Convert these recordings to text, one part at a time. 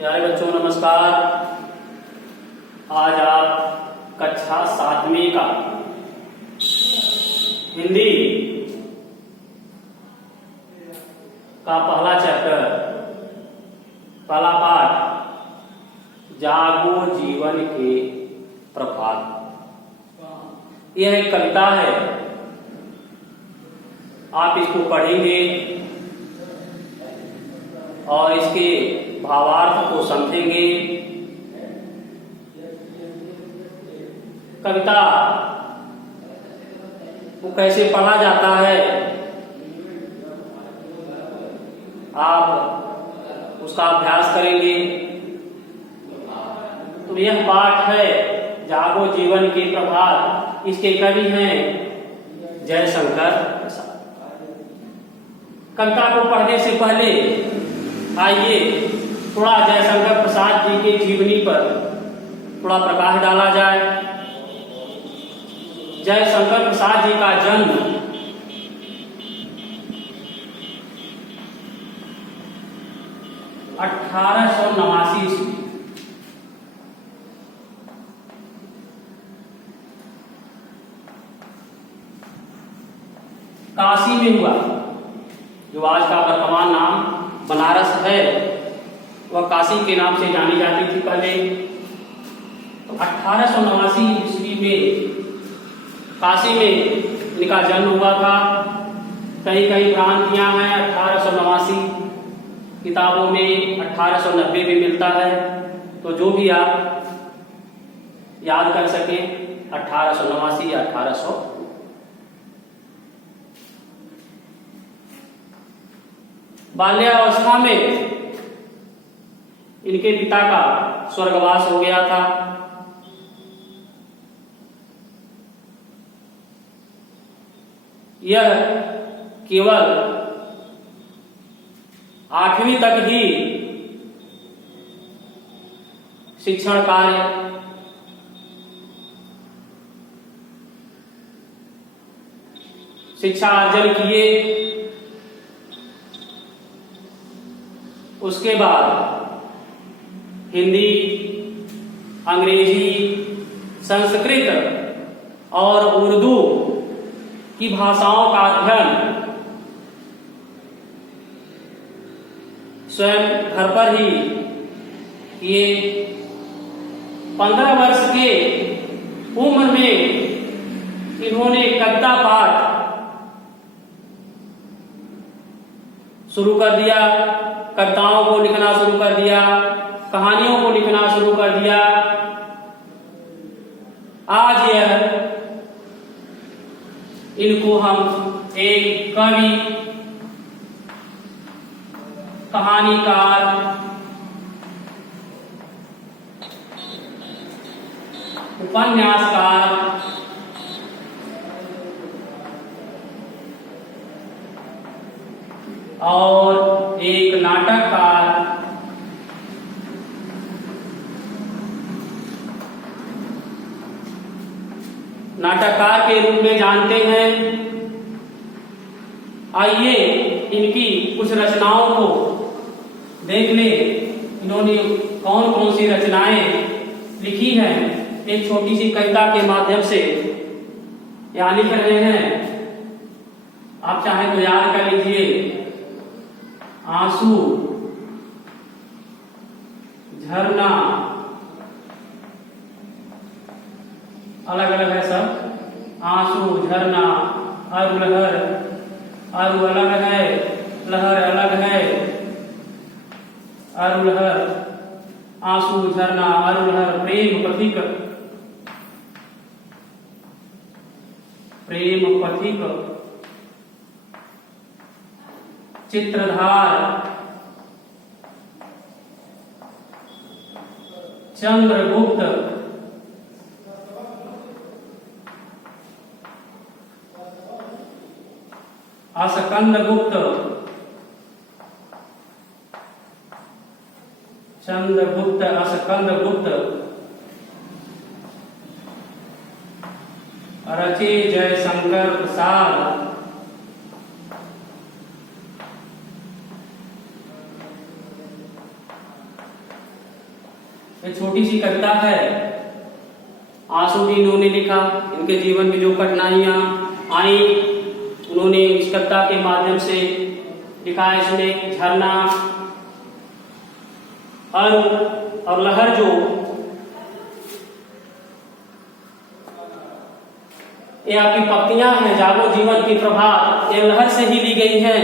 प्यारे बच्चों नमस्कार। आज आप कक्षा 7वीं का हिंदी का पहला चैप्टर, पहला पाठ जागो जीवन के प्रभात। यह एक कविता है। आप इसको पढ़ेंगे और इसके भावार्थ को समझेंगे। कविता को कैसे पढ़ा जाता है आप उसका अभ्यास करेंगे। तो यह पाठ है जागो जीवन के प्रभात। इसके कवि हैं जयशंकर प्रसाद। कविता को पढ़ने से पहले आइए थोड़ा जयशंकर प्रसाद जी के जीवनी पर थोड़ा प्रकाश डाला जाए। जयशंकर प्रसाद जी का जन्म 1889 ईस्वी काशी में हुआ। जो आज का वर्तमान नाम बनारस है, वह काशी के नाम से जानी जाती थी पहले। तो 1889 ईस्वी में काशी में इनका जन्म हुआ था। कहीं कहीं भ्रांतियां हैं। 1889 किताबों में 1890 भी मिलता है। तो जो भी आप याद कर सके 1889 या 1800। बाल्यावस्था में इनके पिता का स्वर्गवास हो गया था। यह केवल 8वीं तक ही शिक्षण कार्य शिक्षा अर्जन किए। उसके बाद हिंदी, अंग्रेजी, संस्कृत और उर्दू की भाषाओं का अध्ययन स्वयं घर पर ही किए। 15 वर्ष के उम्र में इन्होंने कविता पाठ शुरू कर दिया। कविताओं को लिखना शुरू कर दिया, कहानियों को लिखना शुरू कर दिया। आज यह इनको हम एक कवि, कहानीकार, उपन्यासकार और एक नाटककार के रूप में जानते हैं। आइए इनकी कुछ रचनाओं को देख ले। इन्होंने कौन कौन सी रचनाएं लिखी हैं, एक छोटी सी कविता के माध्यम से यहाँ लिख रहे हैं। आप चाहे तो याद कर लीजिए। आंसू, झरना, अलग अलग है सब। आंसू, झरना, अरु लहर, अरु अलग है, लहर अलग है। अरु लहर, आंसू, झरना, अरु लहर, प्रेम पथिक, प्रेम पथिक, चित्रधार, चंद्रगुप्त, अस्कंदगुप्त, चंद्रगुप्त, अस्कंदगुप्त, रचे जयशंकर प्रसाद। एक छोटी सी कविता है, आंसू भी इन्होंने लिखा। इनके जीवन में जो कठिनाइयां आई उन्होंने इस कविता के माध्यम से लिखा है। इसमें झरना और लहर, जो ये आपकी पंक्तियां हैं, जागो जीवन की प्रभात, ये लहर से ही ली गई हैं।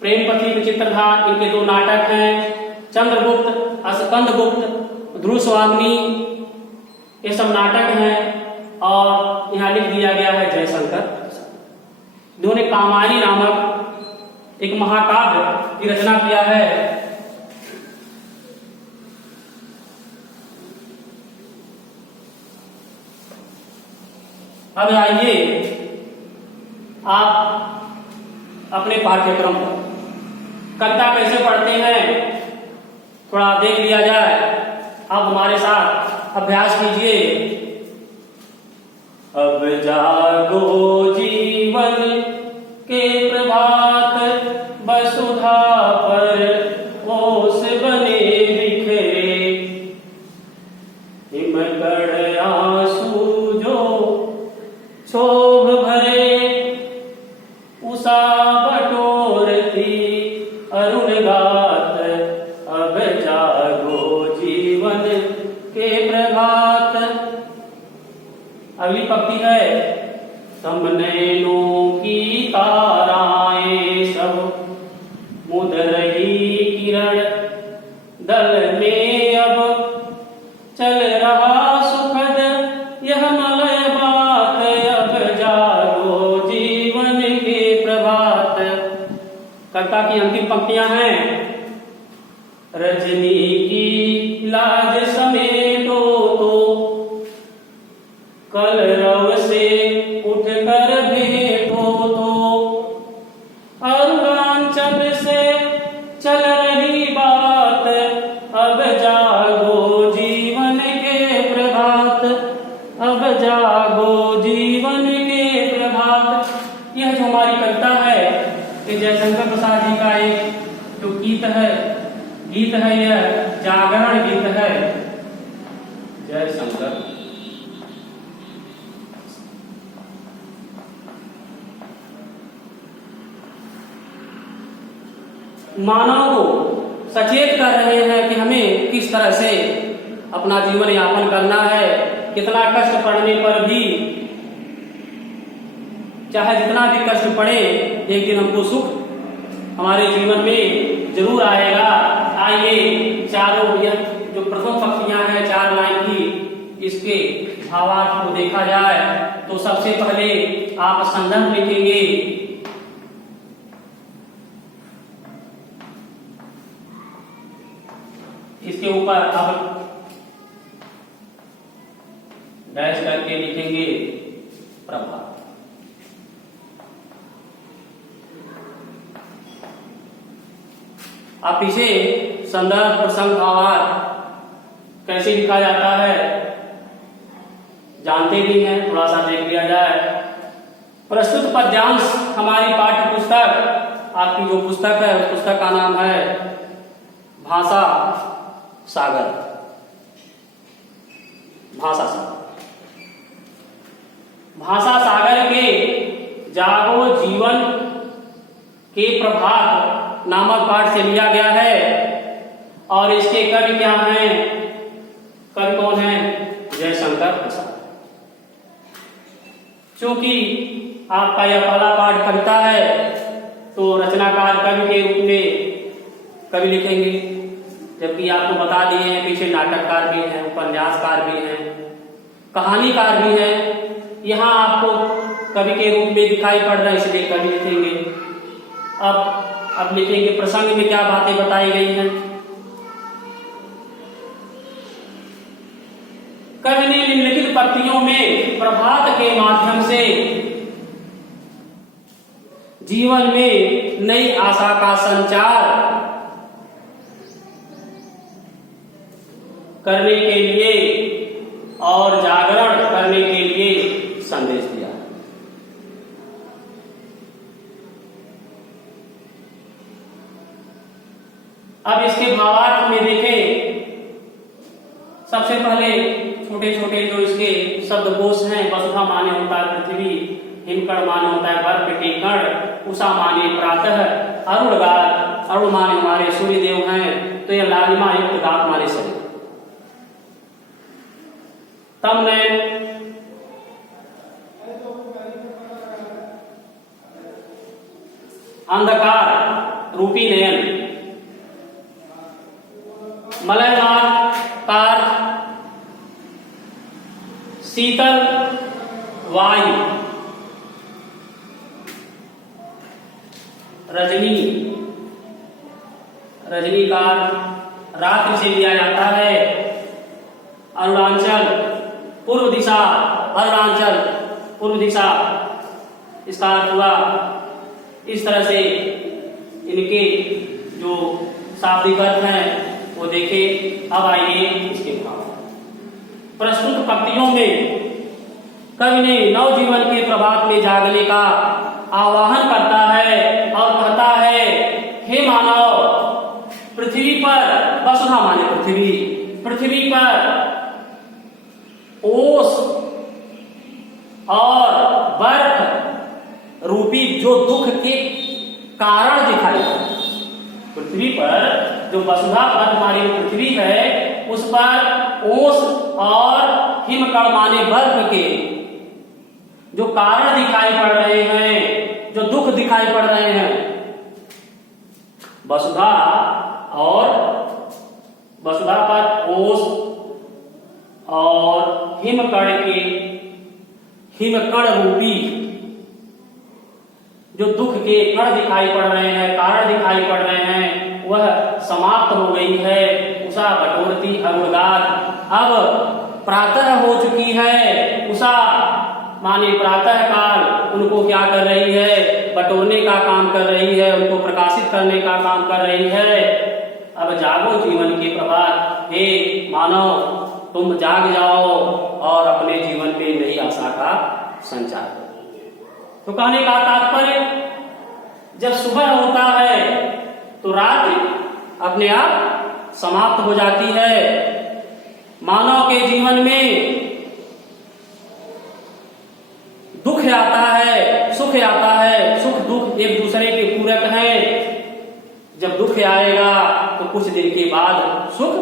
प्रेम पथिक चित्रधार, इनके 2 नाटक हैं, चंद्रगुप्त, स्कंदगुप्त, ध्रुव स्वाग्नि, ये सब नाटक हैं। और यहाँ लिख दिया गया है जयशंकर। इन्होंने कामायनी नामक एक महाकाव्य की रचना किया है। अब आइए आप अपने पाठ्यक्रम पर कविता कैसे पढ़ते हैं थोड़ा देख लिया जाए। अब हमारे साथ अभ्यास कीजिए। अब जागो जीवन के प्रभात, वसुधा पर ओस बने बिखरे, हिमकड़ आंसू जो क्षोभ भरे, उषा बटोरती अरुण गात, अब जागो जीवन के प्रभात। अगली पंक्ति है, समनयनों की ताराएं सब मुद रही किरण दल में, अब चल रहा सुखद यह मलय बात, अब जागो जीवन के प्रभात। कविता की अंतिम पंक्तियां हैं, रजनी की लाज समेटो तो कल रव से उठ कर भेटो तो, अरुणाचल से चल रही बात, अब जागो जीवन के प्रभात, अब जागो जीवन के प्रभात। यह जो हमारी कविता है ये जयशंकर प्रसाद जी का एक जो गीत है यह जागरण गीत है। जयशंकर मानव को सचेत कर रहे हैं कि हमें किस तरह से अपना जीवन यापन करना है। कितना कष्ट पड़ने पर भी, चाहे जितना भी कष्ट पड़े, एक दिन हमको सुख हमारे जीवन में जरूर आएगा। आइए चारों जो प्रथम पंक्तियां हैं 4 लाइन की, इसके भावार्थ को देखा जाए तो सबसे पहले आप संदर्भ लिखेंगे। इसके ऊपर अब डैश करके लिखेंगे प्रभात। अब पीछे संदर्भ प्रसंग भावार्थ कैसे लिखा जाता है जानते भी हैं, थोड़ा सा देख लिया जाए। प्रस्तुत पद्यांश हमारी पाठ्य पुस्तक, आपकी जो पुस्तक है उस पुस्तक का नाम है भाषा सागर। भाषा सागर के जागो जीवन के प्रभात नामक पाठ से लिया गया है। और इसके कवि क्या हैं? कवि कौन है? जयशंकर प्रसाद। चूंकि आपका यह पहला पाठ कविता है तो रचनाकार कवि के रूप में कवि लिखेंगे, जबकि आपको बता दिए हैं पीछे नाटककार भी हैं, उपन्यासकार भी हैं, कहानीकार भी हैं। यहाँ आपको कवि के रूप में दिखाई पड़ रहा है, इसलिए कवि लिखेंगे। अब लिखेंगे प्रसंग में क्या बातें बताई गई हैं। कवि ने निम्नलिखित पंक्तियों में प्रभात के माध्यम से जीवन में नई आशा का संचार करने के लिए और जागरण करने के लिए संदेश दिया। अब इसके भावार्थ में देखें सबसे पहले छोटे छोटे जो इसके शब्दकोश हैं, वसुधा माने होता है पृथ्वी, हिमकण माने होता है बर्फ के कण, उषा माने प्रातः, अरुणगात, अरुण माने हमारे सूर्य देव हैं, तो यह लालिमा युक्त गात माने शरीर। तब नैन अंधकार रूपी नयन, मलयमार्ग कार शीतल वायु, रजनी, रजनी का रात्रि से लिया जाता है। अरुणाचल पूर्व दिशा, अरुणाचल पूर्व दिशा, इसका अर्थ हुआ। इस तरह से इनके जो शाब्दिक अर्थ हैं वो देखें। अब आइए इसके भाव। प्रस्तुत पंक्तियों में कवि ने नवजीवन के प्रभात में जागने का आह्वान करता है और कहता है, हे मानव, पृथ्वी पर, वसुधा माने पृथ्वी, पृथ्वी पर ओस और बर्फ रूपी जो दुख के कारण दिखाई पड़े, पृथ्वी पर जो वसुधा पर हमारी पृथ्वी है उस पर ओस और हिमकण माने बर्फ के जो कारण दिखाई पड़ रहे हैं, जो दुख दिखाई पड़ रहे हैं, वसुधा और वसुधा पर ओस और हिमकण के, हिमकण रूपी जो दुख के कण दिखाई पड़ रहे हैं, कारण दिखाई पड़ रहे हैं, वह समाप्त हो गई है। उषा बटोरती अरुणगात, अब प्रातः हो चुकी है। उषा माने प्रातः काल, उनको क्या कर रही है, बटोरने का काम कर रही है, उनको प्रकाशित करने का काम कर रही है। अब जागो जीवन के प्रभात, हे मानव, तुम जाग जाओ और अपने जीवन में नई आशा का संचार करो। तो कहने का तात्पर्य, जब सुबह होता है तो रात्रि अपने आप समाप्त हो जाती है। मानव के जीवन में दुख आता है, सुख आता है, सुख दुख एक दूसरे के पूरक हैं। जब दुख आएगा तो कुछ दिन के बाद सुख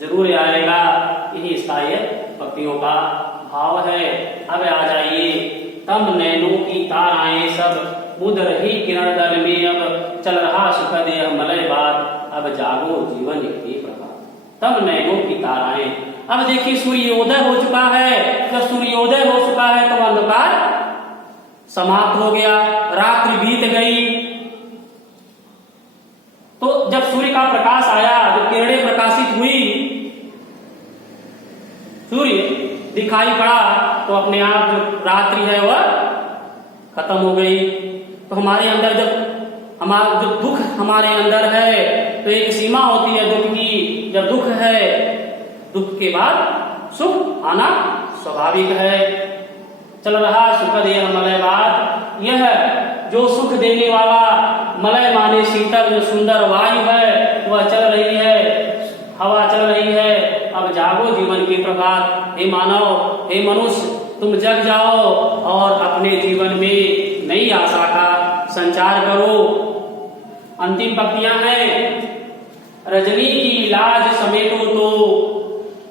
जरूर आएगा। यही इसका ये भक्तियों का भाव है। अब आ जाइए, तब नैनों की ताराएं सब बुध रही किरण दल में, अब चल रहा सुख देह मलय बात, अब जागो जीवन के प्रभात। तब नैनों की ताराएं, अब देखिए सूर्योदय हो चुका है। जब सूर्योदय हो चुका है तो अंधकार समाप्त हो गया, रात्रि बीत गई। तो जब सूर्य का प्रकाश आया, जब किरणें प्रकाशित हुई, सूर्य दिखाई पड़ा, तो अपने आप जो रात्रि है वह खत्म हो गई। तो हमारे अंदर जब हमारा जो दुख हमारे अंदर है तो एक सीमा होती है दुख की। जब दुख है, दुख के बाद सुख आना स्वाभाविक है। चल रहा सुख देह मलय बात, यह जो सुख देने वाला मलय माने शीतल जो सुंदर वायु है वह चल रही है, हवा चल रही है। अब जागो जीवन के प्रभात, हे मानव, हे मनुष्य, तुम जग जाओ और अपने जीवन में नई आशा का संचार करो। अंतिम पंक्तियां हैं, रजनी की लाज समेटो तो,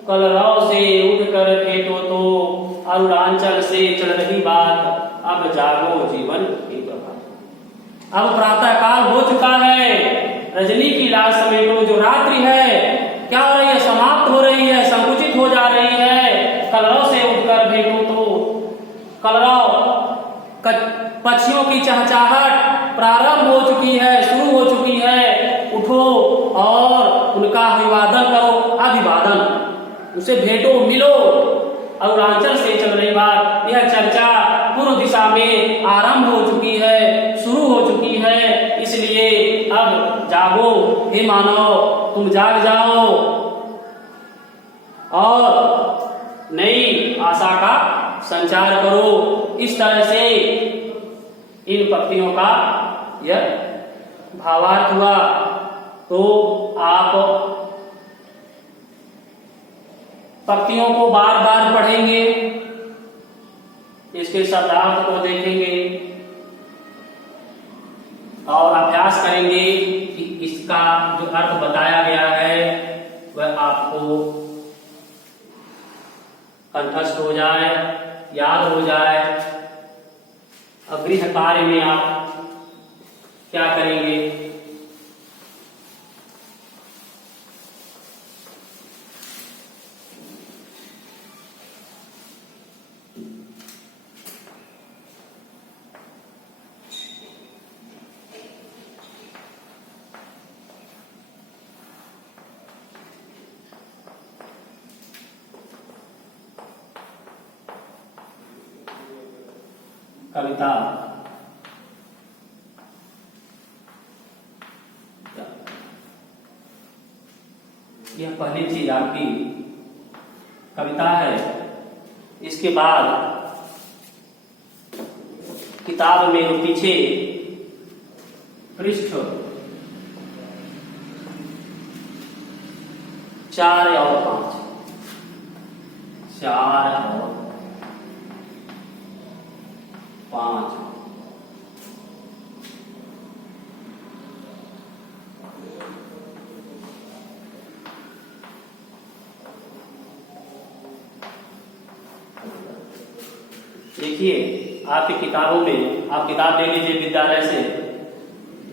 कलरव से उठकर फेंटो तो, अरुणाचल से चल रही बात, अब जागो जीवन के प्रभात। अब प्रातः काल हो चुका है, रजनी की लाज समेटो, जो रात्रि है क्या हो रही है, समाप्त हो रही है, संकुचित हो जा रही है। कलरव से उठकर फेंटो तो, कलरव पक्षियों की चहचहाहट प्रारंभ हो चुकी है, शुरू हो चुकी है। उठो और उनका अभिवादन करो, अभिवादन, उसे भेंटो, मिलो। अरुणाचल से चल रही बात, यह चर्चा पूर्व दिशा में आरंभ हो चुकी है, शुरू हो चुकी है। इसलिए अब जागो, हे मानव, तुम जाग जाओ और नई आशा का संचार करो। इस तरह से इन पंक्तियों का यह भावार्थ हुआ। तो आप पंक्तियों को बार बार पढ़ेंगे, इसके शब्दार्थ को देखेंगे और अभ्यास करेंगे कि इसका जो अर्थ बताया गया है वह आपको कंठस्थ हो जाए, याद हो जाए। अब गृह कार्य में आप क्या करेंगे? कविता यह पहली चीज आपकी कविता है। इसके बाद किताब में जो पीछे पृष्ठ 4 और 5, 4 और 5 देखिए, आपकी किताबों में, आप किताब ले लीजिए विद्यालय से,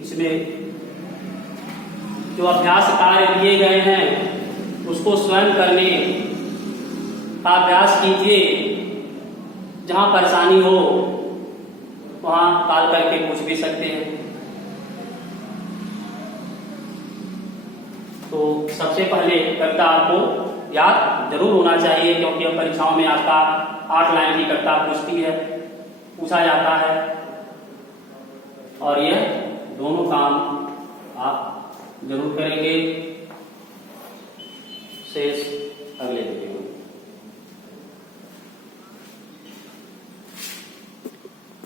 इसमें जो अभ्यास कार्य दिए गए हैं उसको स्वयं करने का अभ्यास कीजिए। जहां परेशानी हो वहां कॉल करके पूछ भी सकते हैं। तो सबसे पहले कविता आपको याद जरूर होना चाहिए, क्योंकि अब परीक्षाओं में आपका 8 लाइन की कविता पूछा जाता है। और यह दोनों काम आप जरूर करेंगे। शेष अगले वीडियो में।